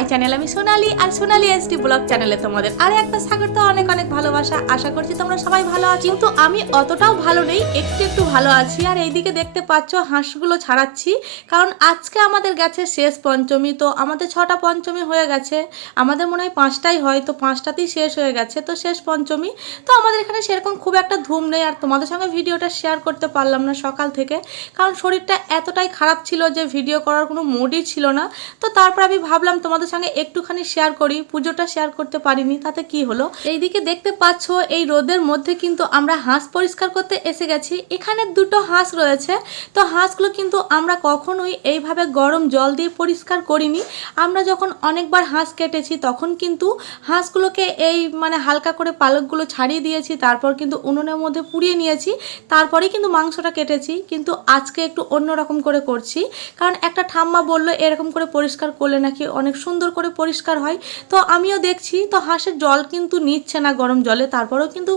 My channel. আমি সোনালি আর সোনালি ST blog চ্যানেলে তোমাদের আরে একটা স্বাগত, অনেক অনেক ভালোবাসা। আশা করছি তোমরা সবাই ভালো আছো, কিন্তু আমি অতটাও ভালো নেই, একটু একটু ভালো আছি। আর এইদিকে দেখতে পাচ্ছ হাঁসগুলো ছাড়াচ্ছি, কারণ আজকে আমাদের গেছে শেষ পঞ্চমী। তো আমাদের 6টা পঞ্চমী হয়ে গেছে, আমাদের মনে হয় 5টাই হয়, তো 5টাতেই শেষ হয়ে গেছে, তো শেষ পঞ্চমী। তো আমাদের এখানে সেরকম খুব একটা ধুম নেই, আর তোমাদের সঙ্গে ভিডিওটা শেয়ার করতে পারলাম না সকাল থেকে, কারণ শরীরটা এতটাই খারাপ ছিল যে ভিডিও করার কোনো মুডই ছিল না। তো তারপর আমি ভাবলাম তোমাদের সঙ্গে একটুখানি শেয়ার করি, পুজোটা শেয়ার করতে পারিনি, তাতে কি হলো। এইদিকে দেখতে পাচ্ছ এই রোদের মধ্যে কিন্তু আমরা হাঁস পরিষ্কার করতে এসে গেছি। এখানে দুটো হাঁস রয়েছে, তো হাঁসগুলো কিন্তু আমরা কখনোই এইভাবে গরম জল দিয়ে পরিষ্কার করিনি। আমরা যখন অনেকবার হাঁস কেটেছি তখন কিন্তু হাঁসগুলোকে এই হালকা করে পালকগুলো ছাড়িয়ে দিয়েছি, তারপর কিন্তু উনুনের মধ্যে পুড়িয়ে নিয়েছি, তারপরেই কিন্তু মাংসটা কেটেছি। কিন্তু আজকে একটু অন্যরকম করে করছি, কারণ একটা ঠাম্মা বললো এরকম করে পরিষ্কার করলে নাকি অনেক সুন্দর করে পরিষ্কার হয়। তো আমিও দেখছি, তো হাঁসের জল কিন্তু নিচ্ছে না গরম জলে, তারপরেও কিন্তু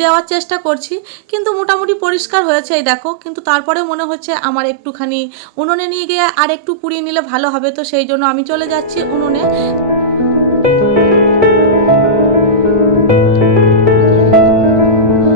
দেওয়ার চেষ্টা করছি, কিন্তু মোটামুটি পরিষ্কার হয়েছে এই দেখো। কিন্তু তারপরে মনে হচ্ছে আমার একটুখানি উনুনে নিয়ে গিয়ে আর একটু পুড়িয়ে নিলে ভালো হবে, তো সেই জন্য আমি চলে যাচ্ছি উনুনে।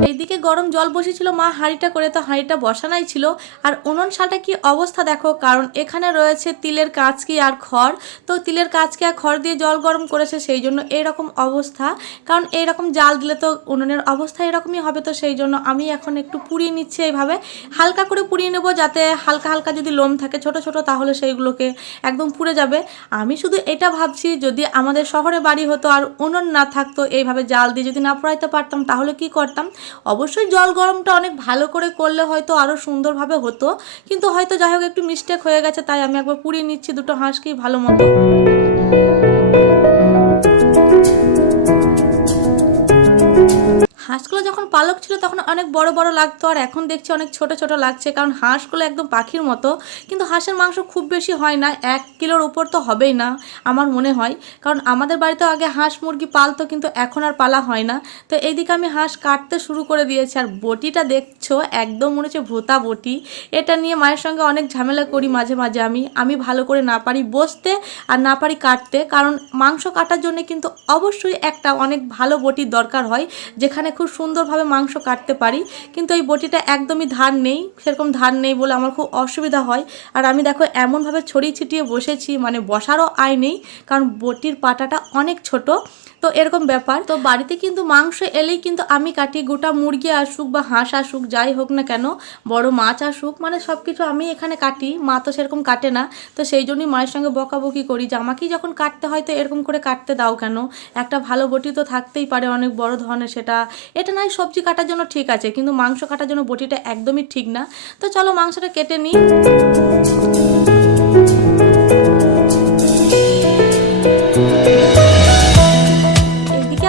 এইদিকে গরম জল বসেছিল মা হাঁড়িটা করে, তো হাঁড়িটা বসানাই ছিল। আর উনুন শালটা কি অবস্থা দেখো, কারণ এখানে রয়েছে তিলের কাঁচকি আর খড়, তো তিলের কাঁচকি আর খড় দিয়ে জল গরম করেছে, সেই জন্য এইরকম অবস্থা। কারণ এইরকম জাল দিলে তো উনুনের অবস্থা এরকমই হবে, তো সেই জন্য আমি এখন একটু পুড়িয়ে নিচ্ছি এইভাবে, হালকা করে পুড়িয়ে নেব, যাতে হালকা হালকা যদি লোম থাকে ছোট ছোট তাহলে সেইগুলোকে একদম পুড়ে যাবে। আমি শুধু এটা ভাবছি, যদি আমাদের শহরে বাড়ি হতো আর উনুন না থাকতো, এইভাবে জাল দিয়ে যদি না পোড়াইতে পারতাম তাহলে কি করতাম। অবশ্যই জল গরমটা অনেক ভালো করে করলে হয়তো আরও সুন্দরভাবে হতো, কিন্তু হয়তো যাই হোক একটু মিস্টেক হয়ে গেছে, তাই আমি একবার পুড়িয়ে নিচ্ছি দুটো হাঁসকেই ভালো মতো। হাঁসগুলো যখন পালক ছিল তখন অনেক বড় বড় লাগতো, আর এখন দেখছি অনেক ছোট ছোট লাগছে, কারণ হাঁসগুলো একদম পাখির মতো। কিন্তু হাঁসের মাংস খুব বেশি হয় না, 1 কিলোর উপর তো হবেই না আমার মনে হয়, কারণ আমাদের বাড়িতে আগে হাঁস মুরগি পালতো, কিন্তু এখন আর পালা হয় না। তো এইদিকে আমি হাঁস কাটতে শুরু করে দিয়েছি, আর বটিটা দেখছো একদম মনে হচ্ছে ভোতা বটি। এটা নিয়ে মায়ের সঙ্গে অনেক ঝামেলা করি মাঝে মাঝে, আমি ভালো করে না পারি বসতে আর না পারি কাটতে, কারণ মাংস কাটার জন্য কিন্তু অবশ্যই একটা অনেক ভালো বটির দরকার হয়, যেখানে খুব সুন্দরভাবে মাংস কাটতে পারি। কিন্তু এই বটিটা একদমই ধার নেই, সেরকম ধার নেই বলে আমার খুব অসুবিধা হয়। আর আমি দেখো এমনভাবে ছড়িয়ে ছিটিয়ে বসেছি, বসারও আয় নেই, কারণ বটির পাটাটা অনেক ছোট, তো এরকম ব্যাপার। তো বাড়িতে কিন্তু মাংস এলেই কিন্তু আমি কাটি, গোটা মুরগি আসুক বা হাঁস আসুক যাই হোক না কেন, বড় মাছ আসুক, সব কিছু আমি এখানে কাটি, মা তো সেরকম কাটে না। তো সেই জন্যই মায়ের সঙ্গে বকাবকি করি যে আমাকেই যখন কাটতে হয় তো এরকম করে কাটতে দাও কেন, একটা ভালো বটি তো থাকতেই পারে অনেক বড় ধরনের। এটা নয় সবজি কাটার জন্য ঠিক আছে, কিন্তু মাংস কাটার জন্য বটিটা একদমই ঠিক না। তো চলো মাংসটা কেটে নিই।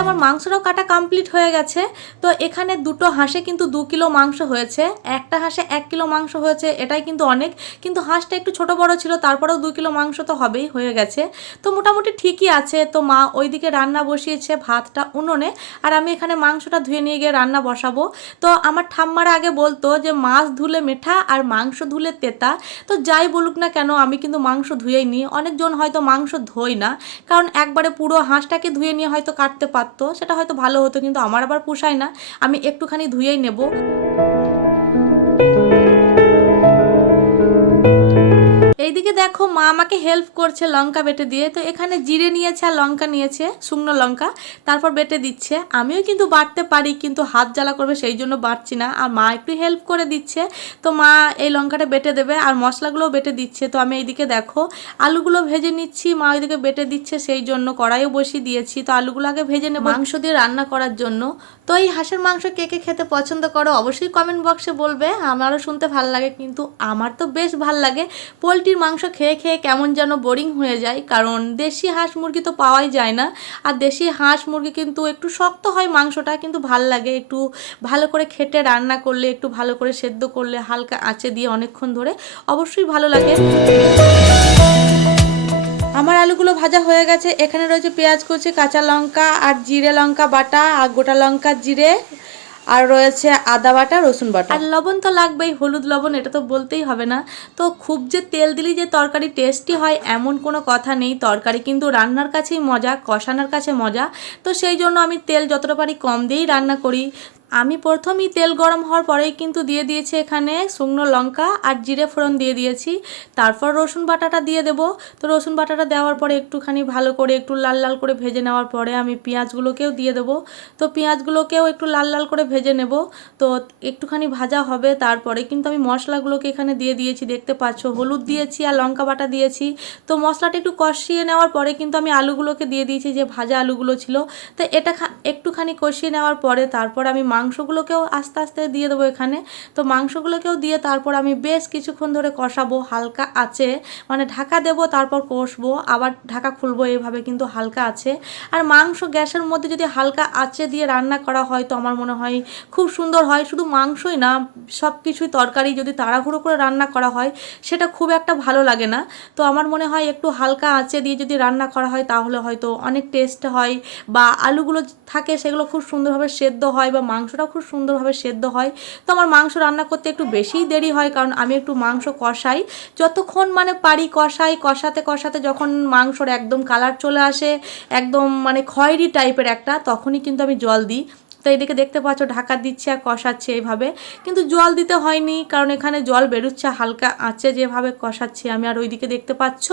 আমার মাংসটাও কাটা কমপ্লিট হয়ে গেছে। তো এখানে দুটো হাঁসে কিন্তু 2 কিলো মাংস হয়েছে, একটা হাঁসে 1 কিলো মাংস হয়েছে, এটাই কিন্তু অনেক। কিন্তু হাঁসটা একটু ছোট বড় ছিল, তারপরেও 2 কিলো মাংস তো হবেই, হয়ে গেছে। তো মোটামুটি ঠিকই আছে। তো মা ওইদিকে রান্না বসিয়েছে ভাতটা উনুনে, আর আমি এখানে মাংসটা ধুয়ে নিয়ে গিয়ে রান্না বসাবো। তো আমার ঠাম্মারা আগে বলতো যে মাছ ধুলে মেঠা আর মাংস ধুলে তেতা। তো যাই বলুক না কেন আমি কিন্তু মাংস ধুয়েই নিই। অনেকজন হয়তো মাংস ধোয় না, কারণ একবারে পুরো হাঁসটাকে ধুয়ে নিয়ে হয়তো কাটতে পারতো, সেটা হয়তো ভালো হতো, কিন্তু আমার আবার পোষায় না, আমি একটুখানি ধুয়েই নেব। এইদিকে দেখো মা আমাকে হেল্প করছে লঙ্কা বেটে দিয়ে। তো এখানে জিরে নিয়েছে আর লঙ্কা নিয়েছে, শুকনো লঙ্কা, তারপর বেটে দিচ্ছে। আমিও কিন্তু বাটতে পারি, কিন্তু হাত জ্বালা করবে সেই জন্য বাটছি না, আর মা একটু হেল্প করে দিচ্ছে। তো মা এই লঙ্কাটা বেটে দেবে আর মশলাগুলোও বেটে দিচ্ছে। তো আমি এইদিকে দেখো আলুগুলো ভেজে নিচ্ছি, মা ওইদিকে বেটে দিচ্ছে, সেই জন্য কড়াইও বসিয়ে দিয়েছি। তো আলুগুলো আগে ভেজে নেব মাংস দিয়ে রান্না করার জন্য। তো এই হাঁসের মাংস কে কে খেতে পছন্দ করো অবশ্যই কমেন্ট বক্সে বলবে, আমারও শুনতে ভাল লাগে, কিন্তু আমার তো বেশ ভাল লাগে। পোলট্রির মাংস খেয়ে খেয়ে কেমন যেন বোরিং হয়ে যায়, কারণ দেশি হাঁস মুরগি তো পাওয়াই যায় না, আর দেশি হাঁস মুরগি কিন্তু একটু শক্ত হয় মাংসটা, কিন্তু ভাল লাগে একটু ভালো করে খেটে রান্না করলে, একটু ভালো করে সেদ্ধ করলে, হালকা আঁচে দিয়ে অনেকক্ষণ ধরে, অবশ্যই ভালো লাগে। আমার আলুগুলো ভাজা হয়ে গেছে। এখানে রয়েছে পেঁয়াজ কুচি, কাঁচা লঙ্কা আর জিরে লঙ্কা বাটা, আর গোটা লঙ্কা জিরে আর রয়েছে আদা বাটা, রসুন বাটা, আর লবণ তো লাগবেই, হলুদ লবণ, এটা তো বলতেই হবে না। তো খুব যে তেল দিলেই যে তরকারি টেস্টি হয় এমন কোনো কথা নেই, তরকারি কিন্তু রান্নার কাছেই মজা, কষানোর কাছে মজা। তো সেই জন্য আমি তেল যতটা পারি কম দিয়েই রান্না করি। আমি প্রথমেই তেল গরম হওয়ার পরেই কিন্তু দিয়ে দিয়েছি এখানে শুকনো লঙ্কা আর জিরে ফোড়ন দিয়ে দিয়েছি। তারপর রসুন বাটাটা দিয়ে দেবো। তো রসুন বাটাটা দেওয়ার পরে একটুখানি ভালো করে একটু লাল লাল করে ভেজে নেওয়ার পরে আমি পেঁয়াজগুলোকেও দিয়ে দেবো। তো পেঁয়াজগুলোকেও একটু লাল লাল করে ভেজে নেব। তো একটুখানি ভাজা হবে, তারপরে কিন্তু আমি মশলাগুলোকে এখানে দিয়ে দিয়েছি, দেখতে পাচ্ছ হলুদ দিয়েছি আর লঙ্কা বাটা দিয়েছি। তো মশলাটা একটু কষিয়ে নেওয়ার পরে কিন্তু আমি আলুগুলোকে দিয়ে দিয়েছি, যে ভাজা আলুগুলো ছিল। তো এটা একটুখানি কষিয়ে নেওয়ার পরে তারপর আমি মাংসগুলোকেও আস্তে আস্তে দিয়ে দেবো এখানে। তো মাংসগুলোকেও দিয়ে তারপর আমি বেশ কিছুক্ষণ ধরে কষাবো হালকা আছে, মানে ঢাকা দেবো, তারপর কষবো, আবার ঢাকা খুলবো, এইভাবে কিন্তু হালকা আছে। আর মাংস গ্যাসের মধ্যে যদি হালকা আঁচে দিয়ে রান্না করা হয় তো আমার মনে হয় খুব সুন্দর হয়। শুধু মাংসই না, সব কিছুই তরকারি যদি তাড়াহুড়ো করে রান্না করা হয় সেটা খুব একটা ভালো লাগে না। তো আমার মনে হয় একটু হালকা আঁচে দিয়ে যদি রান্না করা হয় তাহলে হয়তো অনেক টেস্ট হয়, বা আলুগুলো থাকে সেগুলো খুব সুন্দরভাবে সেদ্ধ হয়, বা মাংসটাও খুব সুন্দরভাবে সেদ্ধ হয়। তো আমার মাংস রান্না করতে একটু বেশিই দেরি হয়, কারণ আমি একটু মাংস কষাই, যতক্ষণ মানে পারি কষাই, কষাতে কষাতে যখন মাংসর একদম কালার চলে আসে, একদম মানে খয়েরি টাইপের একটা, তখনই কিন্তু আমি জল দিই। তো এদিকে দেখতে পাচ্ছ ঢাকা দিচ্ছে আর কষাচ্ছে এইভাবে, কিন্তু জল দিতে হয়নি কারণ এখানে জল বেরোচ্ছে হালকা আঁচে যেভাবে কষাচ্ছি আমি। আর ওইদিকে দেখতে পাচ্ছ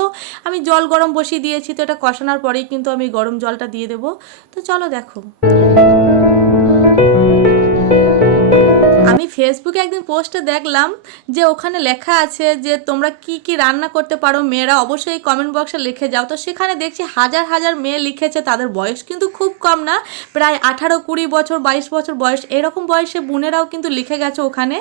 আমি জল গরম বসিয়ে দিয়েছি, তো এটা কষানোর পরেই কিন্তু আমি গরম জলটা দিয়ে দেবো। তো চলো দেখো, আমি ফেসবুকে একদিন পোস্টে দেখলাম যে ওখানে লেখা আছে যে তোমরা কি কি রান্না করতে পারো মেয়েরা, অবশ্যই কমেন্ট বক্সে লিখে যাও। তো সেখানে দেখছি হাজার হাজার মেয়ে লিখেছে, তাদের বয়স কিন্তু খুব কম না, প্রায় 18-20 বছর 22 বছর বয়স, এরকম বয়সে বোনেরাও কিন্তু লিখে গেছে ওখানে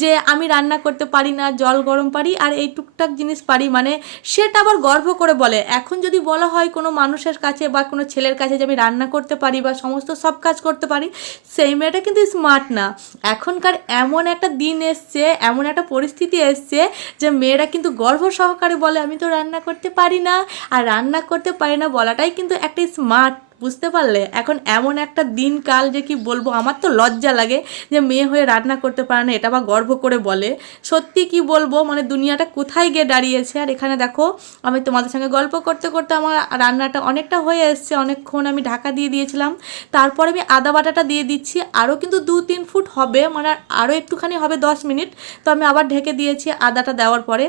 যে আমি রান্না করতে পারি না, জল গরম পারি আর এই টুকটাক জিনিস পারি। মানে সেটা আবার গর্ব করে বলে। এখন যদি বলা হয় কোনো মানুষের কাছে বা কোনো ছেলের কাছে যে আমি রান্না করতে পারি বা সমস্ত সব কাজ করতে পারি, সেই মেয়েটা কিন্তু স্মার্ট না। এখনকার এমন একটা দিন এসছে, এমন একটা পরিস্থিতি এসছে যে মেয়েরা কিন্তু গর্ব সহকারে বলে আমি তো রান্না করতে পারি না। আর রান্না করতে পারি না বলাটাই কিন্তু একটা স্মার্ট, বুঝতে পারলে? এখন এমন একটা দিনকাল যে কি বলবো, আমার তো লজ্জা লাগে যে মেয়ে হয়ে রান্না করতে পারে না, এটা আবার গর্ব করে বলে। সত্যি কি বলবো, মানে দুনিয়াটা কোথায় গিয়ে দাঁড়িয়েছে। আর এখানে দেখো আমি তোমাদের সঙ্গে গল্প করতে করতে আমার রান্নাটা অনেকটা হয়ে এসছে, অনেকক্ষণ আমি ঢাকা দিয়ে দিয়েছিলাম। তারপরে আমি আদা বাটাটা দিয়ে দিচ্ছি, আরও কিন্তু 2-3 ফুট হবে, মানে আরও একটুখানি হবে 10 মিনিট। তো আমি আবার ঢেকে দিয়েছি আদাটা দেওয়ার পরে।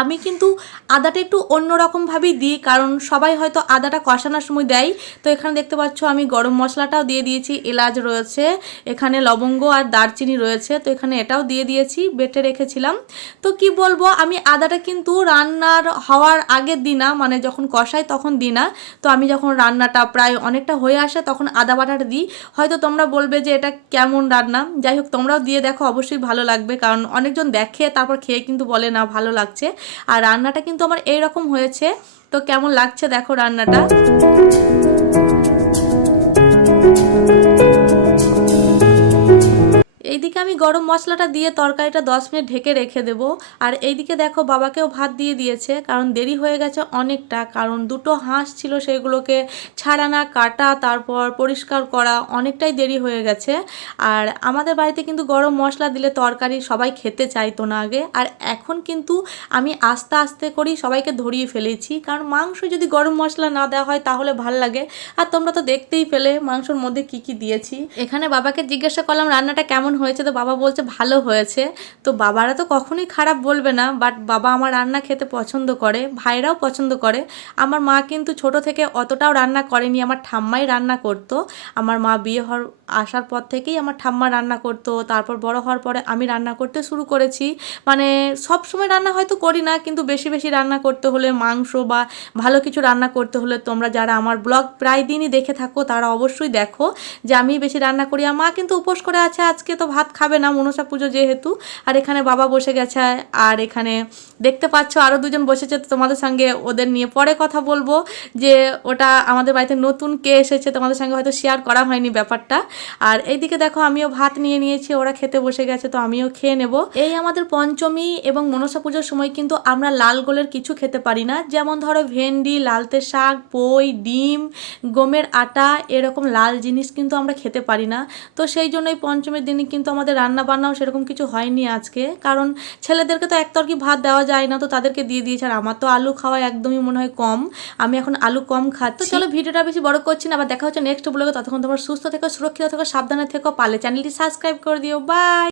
আমি কিন্তু আদাটা একটু অন্যরকমভাবেই দিই, কারণ সবাই হয়তো আদাটা কষানোর সময় দেয়। তো এখানে দেখতে পাচ্ছ আমি গরম মশলাটাও দিয়ে দিয়েছি, এলাচ রয়েছে এখানে, লবঙ্গ আর দারচিনি রয়েছে, তো এখানে এটাও দিয়ে দিয়েছি, বেটে রেখেছিলাম। তো কি বলবো, আমি আদাটা কিন্তু রান্নার হওয়ার আগে দিই না, মানে যখন কষাই তখন দিই না। তো আমি যখন রান্নাটা প্রায় অনেকটা হয়ে আসে তখন আদা বাটাটা দিই। হয়তো তোমরা বলবে যে এটা কেমন রান্না, যাই হোক তোমরাও দিয়ে দেখো, অবশ্যই ভালো লাগবে, কারণ অনেকজন দেখে তারপর খেয়ে কিন্তু বলে না ভালো লাগছে। আর রান্নাটা কিন্তু আমার এইরকম হয়েছে। তো কেমন লাগছে দেখো রান্নাটা। এইদিকে আমি গরম মশলাটা দিয়ে তরকারিটা 10 মিনিট ঢেকে রেখে দেবো। আর এইদিকে দেখো বাবাকেও ভাত দিয়ে দিয়েছে, কারণ দেরি হয়ে গেছে অনেকটা, কারণ দুটো হাঁস ছিল সেগুলোকে ছাড়ানা, কাটা, তারপর পরিষ্কার করা, অনেকটাই দেরি হয়ে গেছে। আর আমাদের বাড়িতে কিন্তু গরম মশলা দিলে তরকারি সবাই খেতে চাইতো না আগে, আর এখন কিন্তু আমি আস্তে আস্তে করেই সবাইকে ধরিয়ে ফেলেছি, কারণ মাংস যদি গরম মশলা না দেওয়া হয় তাহলে ভাল লাগে। আর তোমরা তো দেখতেই পেলে মাংসর মধ্যে কি কি দিয়েছি। এখানে বাবাকে জিজ্ঞাসা করলাম রান্নাটা কেমন হয়েছে, তো বাবা বলছে ভালো হয়েছে। তো বাবারা তো কখনোই খারাপ বলবে না, বাট বাবা আমার রান্না খেতে পছন্দ করে, ভাইরাও পছন্দ করে। আমার মা কিন্তু ছোট থেকে অতটাও রান্না করেনি, আমার ঠাম্মাই রান্না করতো। আমার মা বিয়ে আসার পর থেকেই আমার ঠাম্মা রান্না করতো, তারপর বড় হওয়ার পরে আমি রান্না করতে শুরু করেছি। মানে সব সময় রান্না হয়তো করি না, কিন্তু বেশি বেশি রান্না করতে হলে, মাংস বা ভালো কিছু রান্না করতে হলে, তোমরা যারা আমার ব্লগ প্রায় দিনই দেখে থাকো তারা অবশ্যই দেখো যে আমি বেশি রান্না করি। আর মা কিন্তু উপোস করে আছে, আজকে তো ভাত খাবে না মনসা পুজো যেহেতু। আর এখানে বাবা বসে গেছে, আর এখানে দেখতে পাচ্ছ আরও দুজন বসেছে। তো তোমাদের সঙ্গে ওদের নিয়ে পরে কথা বলবো, যে ওটা আমাদের বাড়িতে নতুন কে এসেছে, তোমাদের সঙ্গে হয়তো শেয়ার করা হয়নি ব্যাপারটা। আর এইদিকে দেখো আমিও ভাত নিয়ে নিয়েছি, ওরা খেতে বসে গেছে, তো আমিও খেয়ে নেব। এই আমাদের পঞ্চমী এবং মনসা পুজোর সময় কিন্তু আমরা লাল গোলের কিছু খেতে পারি না, যেমন ধরো ভেন্ডি, লালতে শাক, পই, ডিম, গমের আটা, এরকম লাল জিনিস কিন্তু আমরা খেতে পারি না। তো সেই জন্যই পঞ্চমীর দিনই কিন্তু আমাদের রান্না বান্নাও সেরকম কিছু হয়নি আজকে, কারণ ছেলেদেরকে তো একতরকি ভাত দেওয়া যায় না, তো তাদেরকে দিয়ে দিয়েছে। আর আমার তো আলু খাওয়া একদমই মনে হয় কম, আমি এখন আলু কম খাচ্ছি। তো চলো ভিডিওটা বেশি বড় করছি না, আবার দেখা হচ্ছে নেক্সট ব্লগে। ততক্ষণ তোমরা সুস্থ থেকো, সুরক্ষিত থেকো, সাবধানে থেকো, পারলে চ্যানেলটি সাবস্ক্রাইব করে দিও। বাই।